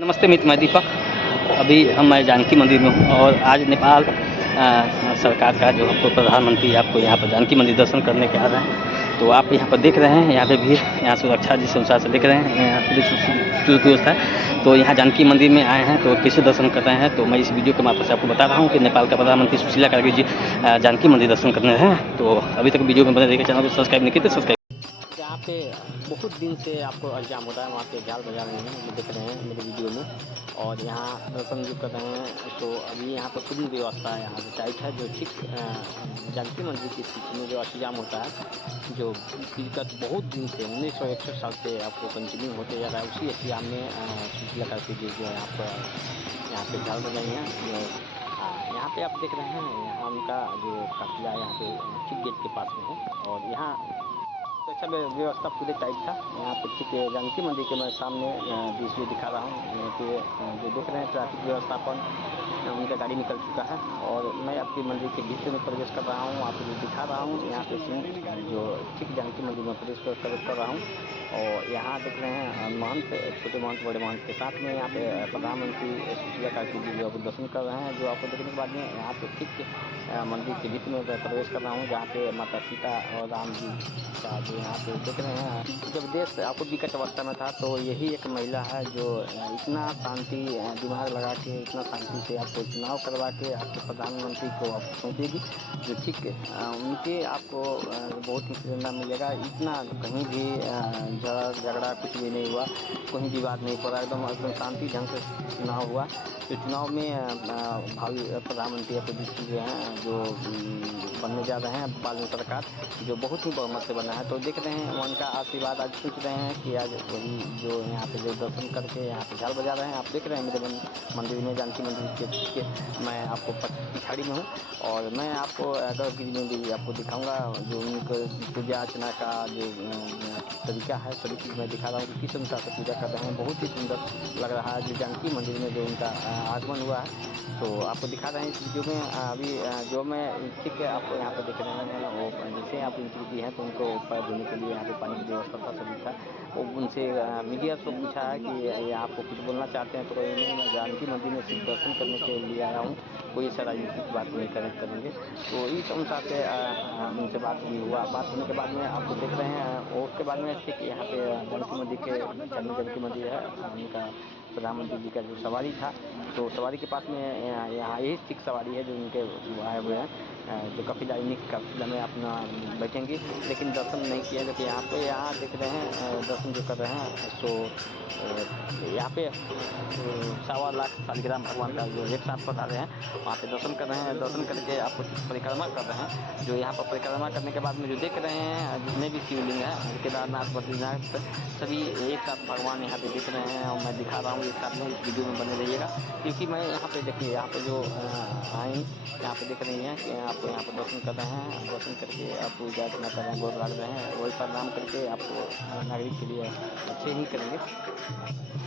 नमस्ते मित्र, मैं दीपक। अभी मैं जानकी मंदिर में हूँ और आज नेपाल सरकार का जो आपको प्रधानमंत्री आपको यहाँ पर जानकी मंदिर दर्शन करने के आ रहे हैं। तो आप यहाँ पर देख रहे हैं, यहाँ पे भीड़, यहाँ सुरक्षा जिस अनुसार से देख रहे हैं, यहाँ पुलिस व्यवस्था है। तो यहाँ जानकी मंदिर में आए हैं तो कैसे दर्शन कर रहे हैं, तो मैं इस वीडियो के माध्यम से आपको बता रहा हूँ कि नेपाल का प्रधानमंत्री सुशीला कार्की जी जानकी मंदिर दर्शन करने हैं। तो अभी तक वीडियो में बने रहिएगा, चैनल को सब्सक्राइब नहीं किए तो सब्सक्राइब। यहाँ पे बहुत दिन से आपको एग्जाम होता है, वहाँ पे झाल बजा रहे हैं, ये देख रहे हैं मेरे वीडियो में। और यहाँ दर्शन जो कर रहे हैं, तो अभी यहाँ पर पूरी व्यवस्था है, यहाँ पे टाइट है। जो ठीक जानकी मंदिर के पीछे में जो अष्टयाम होता है, जो विगत बहुत दिन से 1961 साल से आपको कंटिन्यू होते जा रहा है, उसी अष्टयाम में सुशीला कार्की जी जो यहाँ पे झाल बजाई हैं। यहाँ पे आप देख रहे हैं, यहाँ उनका जो काफिला यहाँ पे ठीक गेट के पास में है। और यहाँ अच्छा व्यवस्था पूरे टाइट था। यहाँ पे ठीक जानकी मंदिर के मैं सामने दृश्य दिखा रहा हूँ। यहाँ पे जो देख रहे हैं ट्रैफिक व्यवस्थापन, उनका गाड़ी निकल चुका है और मैं आपके मंदिर के बीच में प्रवेश कर रहा हूँ, आपको दिखा रहा हूँ। यहाँ पे जो ठीक जानकी मंदिर में प्रवेश कर रहा हूँ। और यहाँ देख रहे हैं महंत, छोटे महंत, बड़े महंत के साथ में यहाँ पे प्रधानमंत्री सुशीला कार्की जी जो आपको दर्शन कर रहे हैं। जो आपको देखने के बाद में यहाँ पे ठीक मंदिर के बीच में प्रवेश कर रहा हूँ, जहाँ पे माता सीता और राम जी का जो यहाँ पे देख रहे हैं। जब देश आपको विकट अवस्था में था, तो यही एक महिला है जो इतना शांति दिमाग लगा के, इतना शांति से आपको चुनाव करवा के आपके प्रधानमंत्री को आप सौंपेगी। जो ठीक उनके आपको बहुत ही प्रेरणा मिलेगा। इतना कहीं भी झगड़ा कुछ भी नहीं हुआ, कहीं विवाद नहीं पड़ा, एकदम शांति ढंग से चुनाव हुआ। तो चुनाव में भावी प्रधानमंत्री अपोजिशन जो हैं, जो बनने जा रहे हैं बालन सरकार, जो बहुत ही बहुमत से बना है। तो देख रहे हैं उनका आशीर्वाद आज पूछ रहे हैं कि आज वही जो यहाँ पे जो दर्शन करके यहाँ पे झाल बजा रहे हैं। आप देख रहे हैं मेरे मंदिर में, जानकी मंदिर के मैं आपको पिछाड़ी में हूँ। और मैं आपको गर्भगृह में भी आपको दिखाऊंगा जो उनके पूजा अर्चना का जो तरीका है, सभी चीज़ मैं दिखा रहा हूँ कि किस अनुसार से पूजा कर रहे हैं। बहुत ही सुंदर लग रहा है जो जानकी मंदिर में जो उनका आगमन हुआ है। तो आपको दिखा रहे हैं इस वीडियो में। अभी जो मैं ठीक है आपको यहाँ पर देख रहे हैं, वो जैसे आप एंट्री की हैं तो उनको पैर धोने के लिए यहाँ पे पानी की व्यवस्था था, सभी था। वो उनसे मीडिया से पूछा है कि ये आपको कुछ बोलना चाहते हैं, तो कोई नहीं, मैं जानकी मंदिर में सिर्फ दर्शन करने के लिए आया हूँ, कोई ऐसा राजनीतिक बात नहीं करेंगे। तो इस अनुसार से उनसे बात भी हुआ। बात होने के बाद में आपको देख रहे हैं, और उसके बाद में ठीक यहाँ पे जानकी मंदिर के जानकी मंदिर है, उनका प्रधानमंत्री जी का जो सवारी था, तो सवारी के पास में यहाँ यही सिख सवारी है जो उनके आए हुए हैं, जो काफिला काफिला में अपना बैठेंगे। लेकिन दर्शन नहीं किया, जबकि यहाँ देख रहे हैं दर्शन जो कर रहे हैं। तो यहाँ पे 1.25 लाख सालिग्राम भगवान का जो एक साथ बता रहे हैं, वहाँ पे दर्शन कर रहे हैं। दर्शन करके आपको परिक्रमा कर रहे हैं। जो यहाँ पर परिक्रमा करने के बाद में जो देख रहे हैं, जितने भी शिवलिंग है, केदारनाथ, बद्रीनाथ, सभी एक साथ भगवान यहाँ पे दिख रहे हैं। और मैं दिखा रहा हूँ एक साथ में, इस वीडियो में बने रहिएगा। क्योंकि मैं यहाँ पे देखिए, यहाँ पे जो आए यहाँ पे देख रही हैं कि आपको यहाँ पर दर्शन कर रहे हैं। दर्शन करके आप पूजा अर्चना कर रहे हैं, गोद लग रहे हैं, वही प्रणाम करके आपको नागरिक के लिए अच्छे ही करेंगे।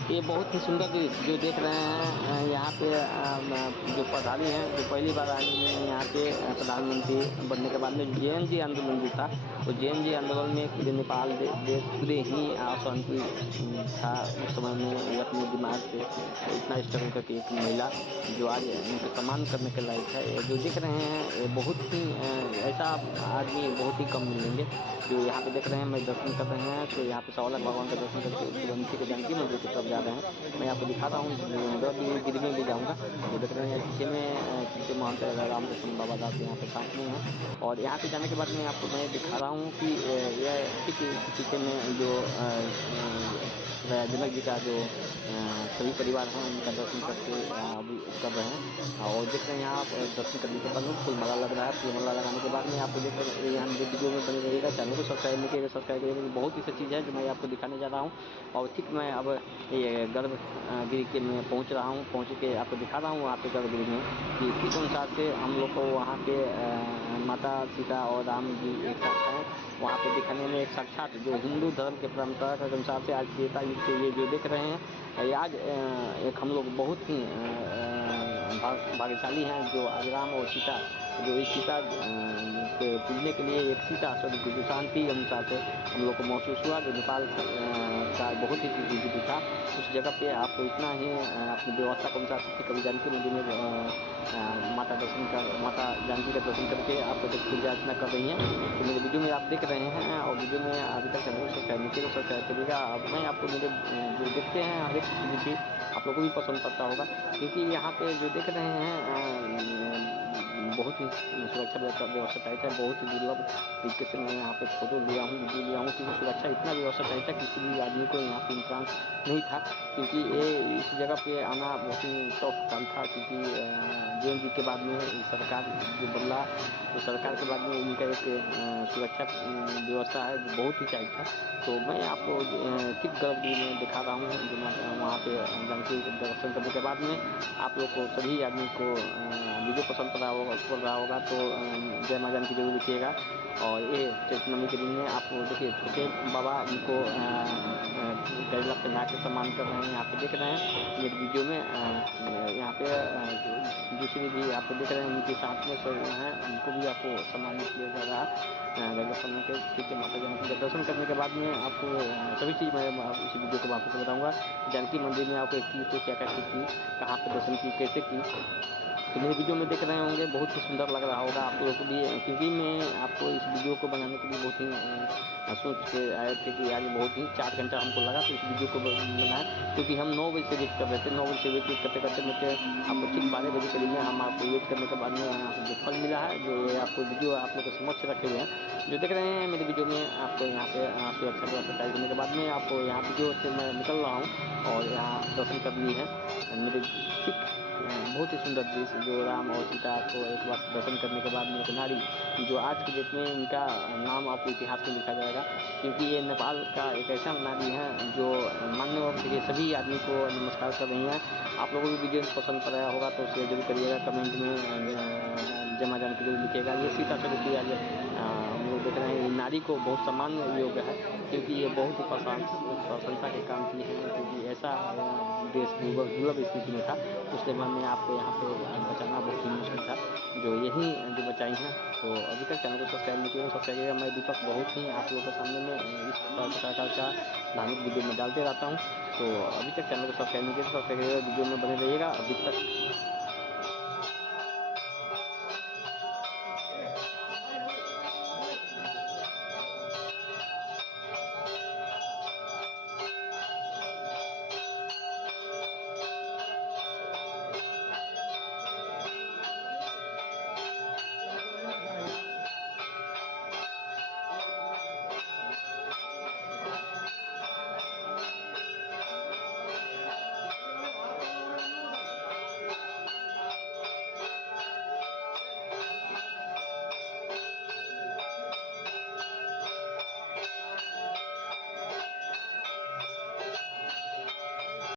ये बहुत ही सुंदर जो देख रहे हैं, यहाँ पे जो पधारी हैं, जो पहली बार आए हैं यहाँ पे प्रधानमंत्री बनने के बाद में JNG आंदोलन भी था। तो JNG आंदोलन में पूरे नेपाल देश पूरे ही असहमति था उस समय में। वो अपने दिमाग से इतना स्ट्रगल करके एक महिला जो आज उनको सम्मान करने के लायक है। जो देख रहे हैं बहुत ही ऐसा आदमी बहुत ही कम मिलेंगे जो यहाँ पे देख रहे हैं। मैं दर्शन कर रहे हैं, तो यहाँ पे 1.25 लाख भगवान का दर्शन करके उसके के जानकी मंदिर की तरफ जा रहे हैं। मैं आपको दिखा रहा हूँ, गिर में भी जाऊँगा। जो देख रहे हैं पीछे में महंत रामकृष्ण बाबा दास यहाँ पे साथ में हैं। और यहाँ पे जाने के बाद में आपको मैं दिखा रहा हूँ कि यह ठीक पीछे में जो जनक जी का जो सभी परिवार हैं, उनका दर्शन करके अभी कर रहे हैं। और देख रहे हैं यहाँ दर्शन करने के बाद में फूल माला लग रहा है। फूल माला लगाने के बाद में आपको देख कर यहाँ वीडियो में बने रहिएगा। चैनल को सब्सक्राइब नहीं किएगा, सब्सक्राइब करिएगा। बहुत ही सी चीज़ है जो मैं आपको दिखाने जा रहा हूँ। और ठीक मैं अब ये गर्भगृह के में पहुँच रहा हूँ। पहुँच के आपको दिखा रहा हूँ वहाँ पे गर्भगृह में कि किस अनुसार से हम लोग को वहाँ पे माता सीता और राम जी एक साथ हैं। वहाँ पे दिखाने में एक साक्षात जो हिंदू धर्म के परंपरा के अनुसार से आज त्रेता युग से ये जो देख रहे हैं, आज एक हम लोग बहुत ही भाग्यशाली हैं जो आज राम और सीता जो इस सीता के पूजने के लिए एक सीता स्वरूप की जो शांति अनुसार से हम लोग को महसूस हुआ। जो नेपाल का बहुत ही वीडियो दिखा। उस जगह पे आप इतना ही अपनी व्यवस्था के अनुसार कि कभी जानकी मंदिर में माता जानकी का दर्शन करके आप जब पूजा अर्चना कर रही हैं, तो मेरे वीडियो में आप देख रहे हैं और वीडियो में अभी तक चैनल को सब्सक्राइब नहीं किया तो सब्सक्राइब करिएगा। अब मैं आपको मेरे जो देखते हैं हर एक एक्टिविटी आप लोगों को भी पसंद पड़ता होगा, क्योंकि यहाँ पे जो देख रहे हैं बहुत ही सुरक्षा व्यवस्था टाइट है। बहुत ही दुर्लभ तरीके से मैं यहाँ पे फ़ोटो लिया हूँ, वीडियो लिया हूँ, क्योंकि सुरक्षा इतना व्यवस्था टाइट है, किसी भी आदमी को यहाँ पे इंतराम नहीं था। क्योंकि ये इस जगह पे आना बहुत ही टफ काम था, क्योंकि JMG के बाद में सरकार जो बदला, तो सरकार के बाद में इनका एक सुरक्षा व्यवस्था है जो बहुत ही टाइट था। तो मैं आपको ठीक गर्भगृह में दिखा रहा हूँ, जो वहाँ पे जानकी दर्शन करने के बाद में आप लोग को सभी आदमी को वीडियो पसंद पड़ रहा होगा तो जय माँ जानकी जरूर लिखिएगा। और ये चैत्र नवमी के दिन में आप देखिए छोटे बाबा उनको गजला पहना के सम्मान कर रहे हैं, यहाँ पे देख रहे हैं मेरे वीडियो में। यहाँ पे दूसरी भी आप देख रहे हैं उनके साथ में हैं, उनको भी आपको सम्मानित किया जा रहा है गजला पहना के। ठीक है, माता जानकी का दर्शन करने के बाद में आपको सभी चीज़ मैं इस वीडियो को आपको बताऊँगा। जानकी मंदिर में आपको एक्टिविटी क्या क्या चीज़ की, कहाँ पे दर्शन की, कैसे की, तो मेरे वीडियो में देख रहे होंगे। बहुत ही सुंदर लग रहा होगा आप लोगों को भी, क्योंकि मैं आपको इस वीडियो को बनाने के लिए बहुत ही सोच के आए थे कि आज बहुत ही 4 घंटा हमको लगा तो इस वीडियो को बनाए, क्योंकि हम 9 बजे से वेट कर रहे थे। 9 बजे से वेट करते करते मैं आपको ठीक 12 बजे करीब में हम आपको वेट करने के बाद में यहाँ से जो फल मिला है, जो ये आपको वीडियो आप लोग के समक्ष रखे हुए हैं, जो देख रहे हैं मेरे वीडियो में। आपको यहाँ पे सुरक्षा व्यवस्था टाइट होने के बाद में आपको यहाँ वीडियो से मैं निकल रहा हूँ और यहाँ दर्शन कर लिए हैं मेरे ठीक बहुत ही सुंदर दृश्य, जो राम और सीता को एक बार दर्शन करने के बाद में एक नारी, जो आज की डेट में इनका नाम आपको इतिहास में लिखा जाएगा, क्योंकि ये नेपाल का एक ऐसा नारी है जो मान्य देखिए सभी आदमी को नमस्कार कर रही हैं। आप लोगों को वीडियो पसंद पड़ रहा होगा तो शेयर जरूर करिएगा, कमेंट में जय माँ जानकी जरूर लिखिएगा। ये सीता स्वरूपी आज हम लोग देख रहे हैं, ये नारी को बहुत सम्मान योग्य है, क्योंकि ये बहुत ही प्रशंसा के काम की हैं, क्योंकि ऐसा देश दुर्लभ स्थिति में था उस समय में आपको यहाँ पे बचाना बहुत ही मुश्किल था, जो यही जो बचाई हैं। तो अभी तक चैनल को सब्सक्राइब नहीं किया तो सब्सक्राइब करिएगा। मैं दीपक बहुत ही आप लोगों के सामने में इस प्रकार का धार्मिक वीडियो में डालते रहता हूँ। तो अभी तक चैनल को सब्सक्राइब नहीं किया तो सब्सक्राइब करिएगा, वीडियो में बने रहिएगा। अभी तक